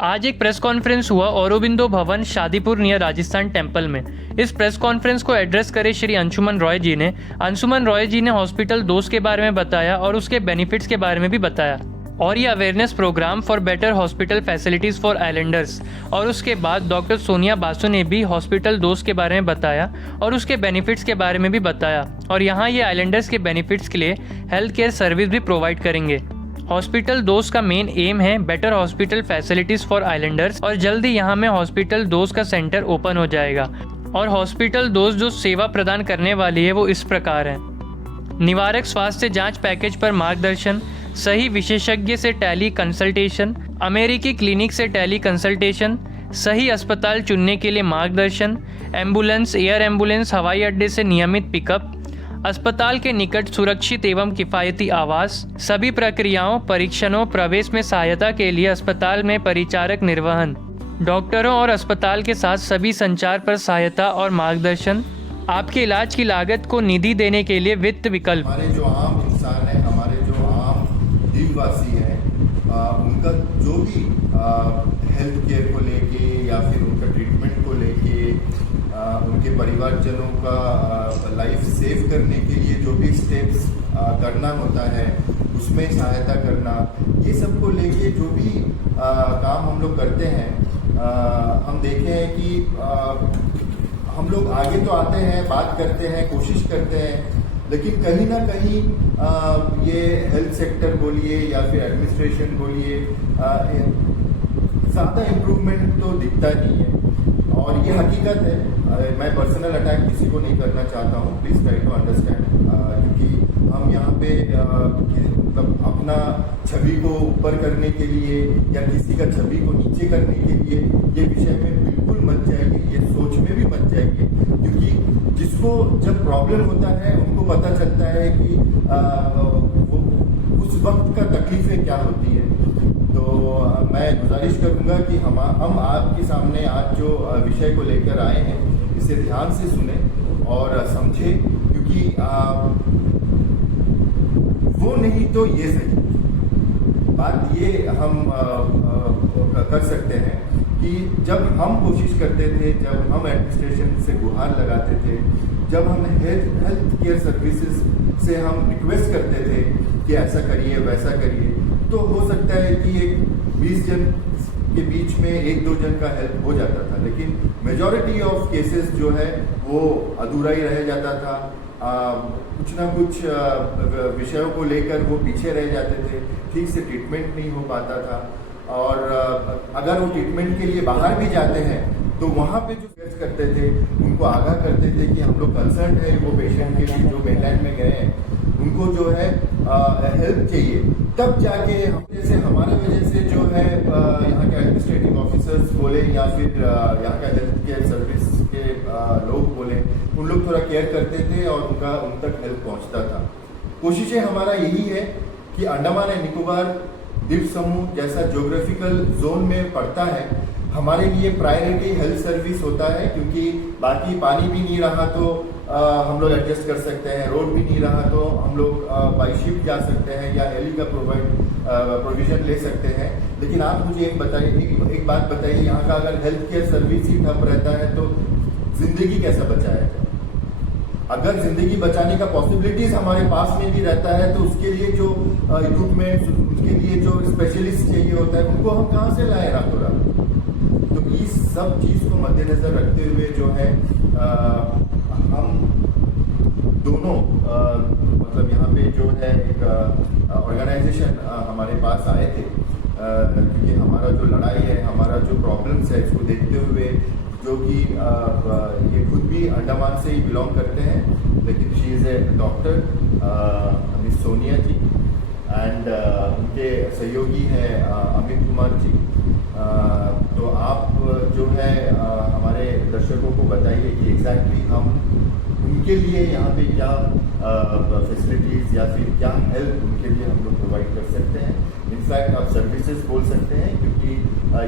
आज एक press conference हुआ औरोबिंदो भवन शादीपुर नियर राजस्थान टेम्पल में। इस प्रेस कॉन्फ्रेंस को एड्रेस करे श्री अंशुमन रॉय जी ने। अंशुमन रॉय जी ने हॉस्पिटल दोस्त के बारे में बताया और उसके बेनिफिट्स के बारे में भी बताया, और ये awareness program for better hospital facilities for islanders. और उसके बाद डॉक्टर सोनिया बासु ने भी हॉस्पिटल दोस्त के बारे में बताया और उसके बेनिफिट्स के बारे में भी बताया, और यहाँ ये आइलैंडर्स के बेनिफिट्स के लिए हेल्थ केयर सर्विस भी प्रोवाइड करेंगे। हॉस्पिटल दोस्त का मेन एम है better hospital facilities for islanders, और जल्द ही यहाँ में हॉस्पिटल दोस्त का सेंटर ओपन हो जाएगा। और हॉस्पिटल दोस्त जो सेवा प्रदान करने वाली है वो इस प्रकार है: निवारक स्वास्थ्य जांच पैकेज पर मार्गदर्शन, सही विशेषज्ञ से टेली कंसल्टेशन, अमेरिकी क्लिनिक से टेली कंसल्टेशन, सही अस्पताल चुनने के लिए मार्गदर्शन, एम्बुलेंस, एयर एम्बुलेंस, हवाई अड्डे से नियमित पिकअप, अस्पताल के निकट सुरक्षित एवं किफ़ायती आवास, सभी प्रक्रियाओं, परीक्षणों, प्रवेश में सहायता के लिए अस्पताल में परिचारक निर्वहन, डॉक्टरों और अस्पताल के साथ सभी संचार पर सहायता और मार्गदर्शन, आपके इलाज की लागत को निधि देने के लिए वित्त विकल्प। हमारे जो आम इंसान है, हमारे जो आम द्वीपवासी हैं, उनका जो भी हेल्थ केयर को लेके या फिर उनका ट्रीटमेंट को लेके, उनके परिवारजनों का लाइफ सेव करने के लिए जो भी स्टेप्स करना होता है उसमें सहायता करना, ये सब को लेके जो भी काम हम लोग करते हैं, हम देखे हैं कि हम लोग आगे तो आते हैं, बात करते हैं, कोशिश करते हैं, लेकिन कहीं ना कहीं ये हेल्थ सेक्टर बोलिए या फिर एडमिनिस्ट्रेशन बोलिए, ज़्यादा इम्प्रूवमेंट तो दिखता नहीं है। और ये हकीकत है। मैं पर्सनल अटैक किसी को नहीं करना चाहता हूँ, प्लीज़ ट्राई टू अंडरस्टैंड, क्योंकि हम यहाँ पे मतलब अपना छवि को ऊपर करने के लिए या किसी का छवि को नीचे करने के लिए ये विषय में बिल्कुल मत जाइए, ये सोच में भी मत जाइए, क्योंकि जिसको जब प्रॉब्लम होता है उनको पता चलता है कि वो उस वक्त का तकलीफें क्या होती है। तो मैं गुजारिश करूंगा कि हम आपके सामने आज जो विषय को लेकर आए हैं इसे ध्यान से सुने और समझे, क्योंकि वो नहीं तो ये सही बात ये हम कर सकते हैं कि जब हम कोशिश करते थे, जब हम एडमिनिस्ट्रेशन से गुहार लगाते थे, जब हम हेल्थ केयर सर्विसेज से हम रिक्वेस्ट करते थे कि ऐसा करिए वैसा करिए, तो हो सकता है कि एक 20 जन के बीच में 1-2 जन का हेल्प हो जाता था, लेकिन मेजॉरिटी ऑफ केसेस जो है वो अधूरा ही रह जाता था। कुछ ना कुछ विषयों को लेकर वो पीछे रह जाते थे, ठीक से ट्रीटमेंट नहीं हो पाता था, और अगर वो ट्रीटमेंट के लिए बाहर भी जाते हैं तो वहाँ पे जो सर्च करते थे उनको आगाह करते थे कि हम लोग कंसर्न है वो पेशेंट के लिए जो मेनलैंड में गए हैं उनको जो है हेल्प चाहिए, तब जाके हम जैसे हमारे वजह से जो है यहाँ के एडमिनिस्ट्रेटिव ऑफिसर्स बोले या फिर यहाँ का हेल्थ केयर सर्विस के लोग बोले, उन लोग थोड़ा केयर करते थे और उन तक हेल्प पहुँचता था। कोशिशें हमारा यही है कि अंडमान एंड निकोबार द्वीप समूह जैसा ज्योग्राफिकल जोन में पड़ता है, हमारे लिए प्रायोरिटी हेल्थ सर्विस होता है, क्योंकि बाकी पानी भी नहीं रहा तो हम लोग एडजस्ट कर सकते हैं, रोड भी नहीं रहा तो हम लोग बाई शिप जा सकते हैं या हेली का प्रोविजन ले सकते हैं। लेकिन आप मुझे एक बात बताइए, यहाँ का अगर हेल्थ केयर सर्विस ही ठप रहता है तो जिंदगी कैसा बचाया जाए? अगर जिंदगी बचाने का पॉसिबिलिटीज हमारे पास में भी रहता है तो उसके लिए जो इक्विपमेंट, उसके लिए जो स्पेशलिस्ट चाहिए होता है, उनको हम कहाँ से लाए रातों रात? तो इस सब चीज को मद्देनजर रखते हुए जो है हम दोनों मतलब यहाँ पे जो है एक ऑर्गेनाइजेशन हमारे पास आए थे, क्योंकि हमारा जो लड़ाई है, हमारा जो प्रॉब्लम्स है, इसको देखते हुए, जो कि ये खुद भी अंडमान से ही बिलोंग करते हैं, लेकिन she is a doctor, miss Sonia ji, and उनके सहयोगी हैं अमित कुमार जी। तो आप जो है हमारे दर्शकों को बताइए कि एग्जैक्टली हम उनके लिए यहाँ पे क्या फैसिलिटीज़ या फिर क्या हेल्प उनके लिए हम लोग प्रोवाइड कर सकते हैं। इनफैक्ट आप सर्विसेज बोल सकते हैं, क्योंकि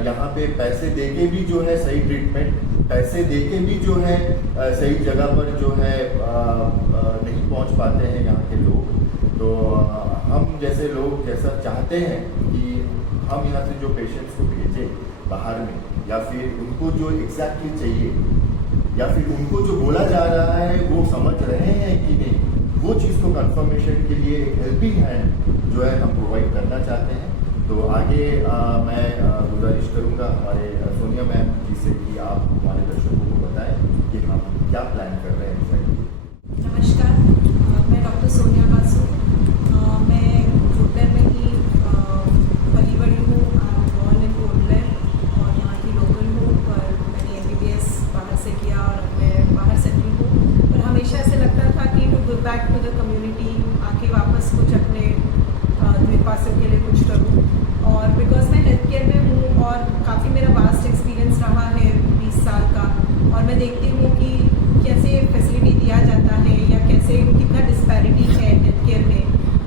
यहाँ पे पैसे देके भी जो है सही ट्रीटमेंट, पैसे देके भी जो है सही जगह पर जो है नहीं पहुँच पाते हैं यहाँ के लोग। तो हम जैसे लोग जैसा चाहते हैं कि हम यहाँ से जो पेशेंट्स को भेजें बाहर में, या फिर उनको जो एग्जैक्टली चाहिए, या फिर उनको जो बोला जा रहा है वो समझ रहे हैं कि नहीं, वो चीज़ को कंफर्मेशन के लिए एक हेल्पिंग हैंड जो है हम प्रोवाइड करना चाहते हैं। तो आगे मैं गुजारिश करूंगा हमारे सोनिया मैम जी से कि आप हमारे दर्शकों को बताएं कि हम क्या प्लान कर रहे हैं exactly। नमस्कार, मैं डॉक्टर सोनिया बासु। मैं वुडलैंड में ही पली बड़ी हूँ। बॉर्न इन वुडलैंड और यहाँ की लोकल हूँ, पर मैंने MBBS बाहर से किया और मैं बाहर सेटल हूँ। पर हमेशा ऐसे लगता था कि to give back to the community, आके वापस कुछ अपने द्वीपवासियों के लिए कुछ करूँ। और बिकॉज मैं हेल्थ केयर में हूँ और काफ़ी मेरा वास्ट एक्सपीरियंस रहा है 20 साल का, और मैं देखती हूँ कि कैसे फैसिलिटी दिया जाता है या कैसे कितना डिस्पैरिटी है हेल्थ केयर में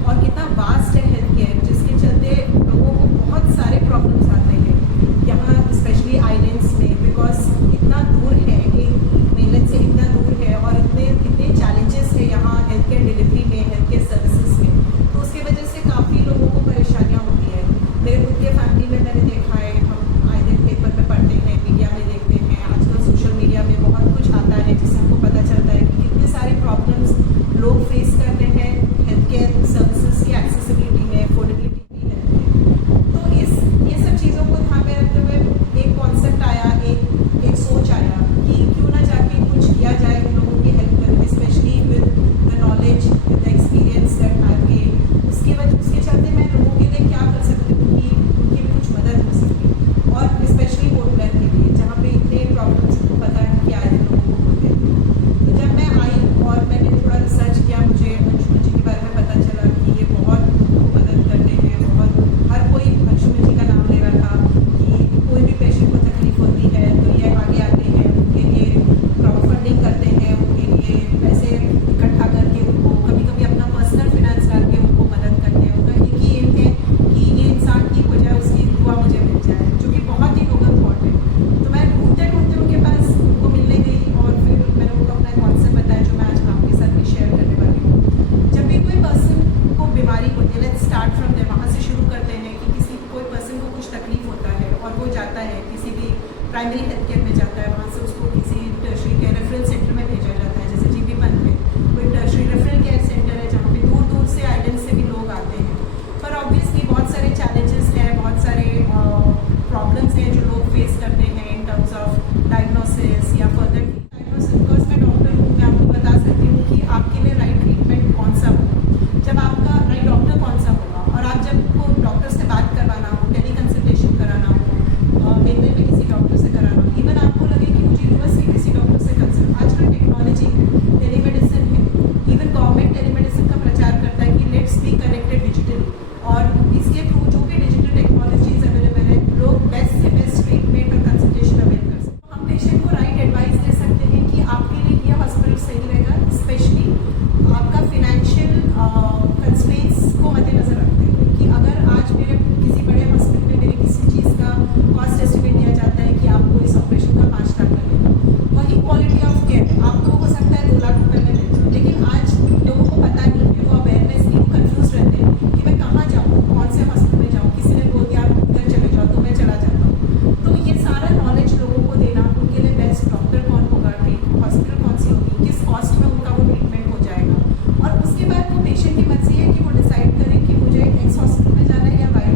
और कितना वास्ट है हेल्थ केयर, जिसके चलते लोगों को बहुत सारे प्रॉब्लम्स आते हैं यहाँ, स्पेशली आइलैंड्स में, बिकॉज इतना दूर है, मेनलैंड से इतना दूर है और इतने चैलेंजेस है यहाँ हेल्थ केयर डिलीवरी में, हेल्थ केयर सर्विसेज में। तो उसकी वजह से काफ़ी लोगों को परेशानियाँ होती है। मेरे खुद के फैमिली में मैंने देखा है, हम आए दिन पेपर में पढ़ते हैं, मीडिया में देखते हैं, आजकल सोशल मीडिया में बहुत कुछ आता है जिससे हमको पता चलता है कि कितने सारे प्रॉब्लम्स लोग फेस करते हैं हेल्थ केयर सर्विसेज की एक्सेसिबिलिटी में, अफोर्डेबिलिटी की है। तो ये सब चीज़ों को ध्यान में रखते हुए एक कॉन्सेप्ट आया, एक सोच आया कि क्यों ना जाके कुछ किया जाए उन लोगों की हेल्प करके, specially with the knowledge, with the experience that I have gain. उसके चलते मैं लोगों के लिए क्या कर सकती हूँ कि उनकी भी कुछ मदद हो सके, और स्पेशली वुडलैंड के लिए जहाँ पे इतने प्रॉब्लम्स पता है कि आए दिन लोगों को होते हैं। तो जब मैं आई और मैंने थोड़ा रिसर्च किया, मुझे अंशुमन जी के बारे में पता चला कि ये बहुत मदद करते हैं, बहुत हर कोई अंशुमन जी का नाम ले रहा था कि कोई भी पेशेंट को तकलीफ होती है तो ये आगे आते हैं, उनके लिए क्राउड फंडिंग करते हैं, उनके लिए पैसे इकट्ठा करके उनको कभी अपना पर्सनल फिनेंस डाल के उनको मदद करते हैं। उनका एक ही एम है कि ये इंसान ठीक हो जाए, उसकी दुआ मुझे मिल जाए, जो कि बहुत ही नोबल थॉट है। तो मैं ढूंढते ढूंढते उनके पास उनको मिलने गई और फिर मैंने उनको अपना कॉन्सेप्ट बताया जो मैं आज आपके साथ भी शेयर करने वाली हूँ। जब भी कोई पर्सन को बीमारी होती है, लेट्स स्टार्ट फ्रॉम देयर, वहाँ से शुरू करते हैं कि कोई पर्सन को कुछ तकलीफ होता है और वो जाता है किसी भी प्राइमरी हेल्थ केयर में जाता है, वहाँ से उसको किसी टर्शरी केयर रेफरल सेंटर में भेजा जाता है, जैसे GP पंत में कोई टर्शरी रेफरल केयर सेंटर है जहाँ पे दूर दूर से आइलैंड से भी लोग आते हैं। पर ऑब्वियसली बहुत सारे चैलेंजेस हैं, बहुत सारे प्रॉब्लम्स हैं जो लोग फेस करते हैं इन टर्म्स ऑफ डायग्नोसिस या फर्दर डायग्नोसिस। बिकॉज मैं डॉक्टर हूँ, मैं आपको बता सकती हूँ कि आपके लिए राइट ट्रीटमेंट कौन सा होगा, जब आपका राइट डॉक्टर कौन सा होगा, और आप जब को डॉक्टर से बात करवाना हो, टेली कंसल्टेशन कराना हो, मेलमेल में किसी डॉक्टर से कराना हो, इवन आपको लगे कि मुझे यूएस के किसी डॉक्टर से कंसल्ट, आजकल टेक्नोलॉजी है, टेलीमेडिसिन है, इवन गवर्नमेंट टेलीमेडिसिन का प्रचार करता है कि लेट्स बी कनेक्टेड डिजिटली, और इसके थ्रू जो भी डिजिटल टेक्नोलॉजीज अवेलेबल है, लोग बेस्ट से बेस्ट ट्रीटमेंट और कंसल्टेशन अवेल कर सकते हैं। हम पेशेंट को राइट एडवाइस दे सकते हैं कि आपके लिए ये हॉस्पिटल सही रहेगा, स्पेशली आपका फिनेंशियल कंस्ट्रेंट्स को मद्देनजर रखते हुए कि अगर आज मेरे किसी बड़े हॉस्पिटल में मेरे किसी चीज़ का कॉस्ट एस्टिमेट दिया जाता है कि आपको इस ऑपरेशन का 5 लाख लगेगा, वही क्वालिटी ऑफ केयर आपको हो सकता है 2 लाख रुपए में मिल जाए, लेकिन आज लोगों को पता नहीं है, वो अवेयरनेस नहीं, वो कन्फ्यूज रहते हैं कि मैं कहाँ जाऊँ, कौन से हॉस्पिटल में जाऊँ, किसी ने बोल दिया आप इधर चले जाओ तो मैं चला जाता हूँ। तो ये सारा नॉलेज लोगों को देना, उनके लिए बेस्ट डॉक्टर कौन होगा, हॉस्पिटल कौन सी होगी, किस कॉस्ट में उनका वो ट्रीटमेंट हो जाएगा, और उसके बाद वो पेशेंट की मर्जी है कि वो डिसाइड करें कि मुझे एक्स हॉस्पिटल में जाना है या वाई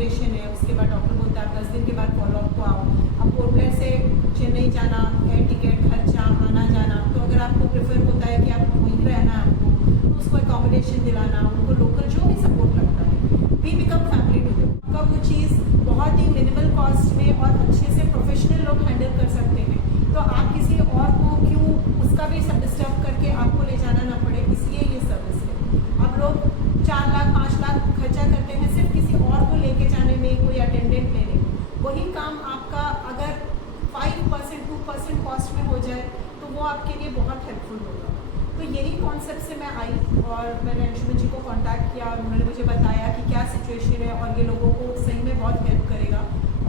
ऑपरेशन है, उसके बाद डॉक्टर बोलता है आप 10 दिन के बाद फॉलोअप को आओ। अब पोर्ट ब्लेयर से चेन्नई जाना, एयर टिकट खर्चा, आना जाना, तो अगर आपको प्रेफर होता है कि आप वहीं रहना है आपको, तो उसको एकोमोडेशन दिलाना, उनको लोकल जो भी सपोर्ट लगता है, we become family to them. आपका वो चीज़ बहुत ही मिनिमल कॉस्ट में और अच्छे से प्रोफेशनल लोग हैंडल कर सकते हैं, तो आप किसी और को क्यों उसका भी सब डिस्टर्ब करके आपको ले जाना ना पड़े, इसलिए ये सर्विस है। अब लोग 4 लाख 5 लाख खर्चा करते हैं सिर्फ किसी और को लेके जाने में, कोई अटेंडेंट लेने में। वही काम आपका अगर 5% 2% कॉस्ट में हो जाए तो वो आपके लिए बहुत हेल्पफुल होगा। तो यही कॉन्सेप्ट से मैं आई और मैंने अंशुमन जी को कांटेक्ट किया और उन्होंने मुझे बताया कि क्या सिचुएशन है और ये लोगों को सही में बहुत हेल्प करेगा,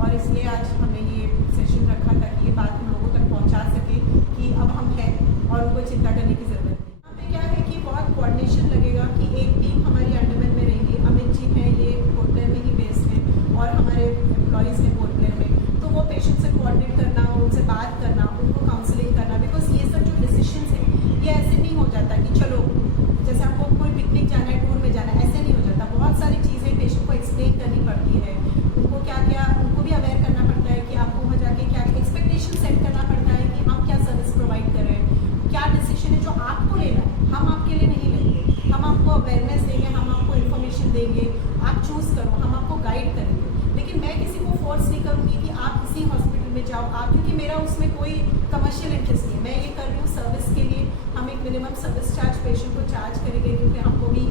और इसलिए आज हमने ये सेशन रखा ताकि ये बात हम लोगों तक पहुंचा सके कि अब हम हैं और उनको चिंता करने की ज़रूरत नहीं। यहाँ पे क्या है कि बहुत कोऑर्डिनेशन लगेगा कि एक टीम हमारी अंडमान में रहेगी, अमित जी हैं ये पोर्ट ब्लेयर में ही बेस्ड हैं और हमारे एम्प्लॉयज़ हैं पोर्ट ब्लेयर में, तो वो पेशेंट से कोऑर्डिनेट करना, उनसे बात करना, उनको काउंसलिंग करना, बिकॉज ये सब जो डिसीजंस हैं ये ऐसे नहीं हो जाता कि चलो जैसे आपको कोई पिकनिक जाना है, टूर में जाना है, ऐसे नहीं हो जाता। बहुत सारी चीज़ें पेशेंट को एक्सप्लेन करनी पड़ती है, उनको क्या क्या उनको भी अवेयर करना पड़ता है कि आपको वहाँ जाके क्या एक्सपेक्टेशन सेट करना पड़ता है कि हम क्या सर्विस प्रोवाइड कर रहे हैं, क्या डिसीजन है जो आपको लेना है, हम आपके लिए नहीं लेंगे, हम आपको अवेयरनेस देंगे, हम आपको इन्फॉर्मेशन देंगे, आप चूज़ करो, हम आपको गाइड करेंगे, लेकिन मैं किसी को फोर्स नहीं करूँगी कि आप इसी हॉस्पिटल में जाओ आप, क्योंकि मेरा उसमें कोई कमर्शियल इंटरेस्ट नहीं है। मैं ये कर रही हूँ सर्विस के लिए, हम एक मिनिमम सर्विस चार्ज पेशेंट को चार्ज करेंगे क्योंकि हमको भी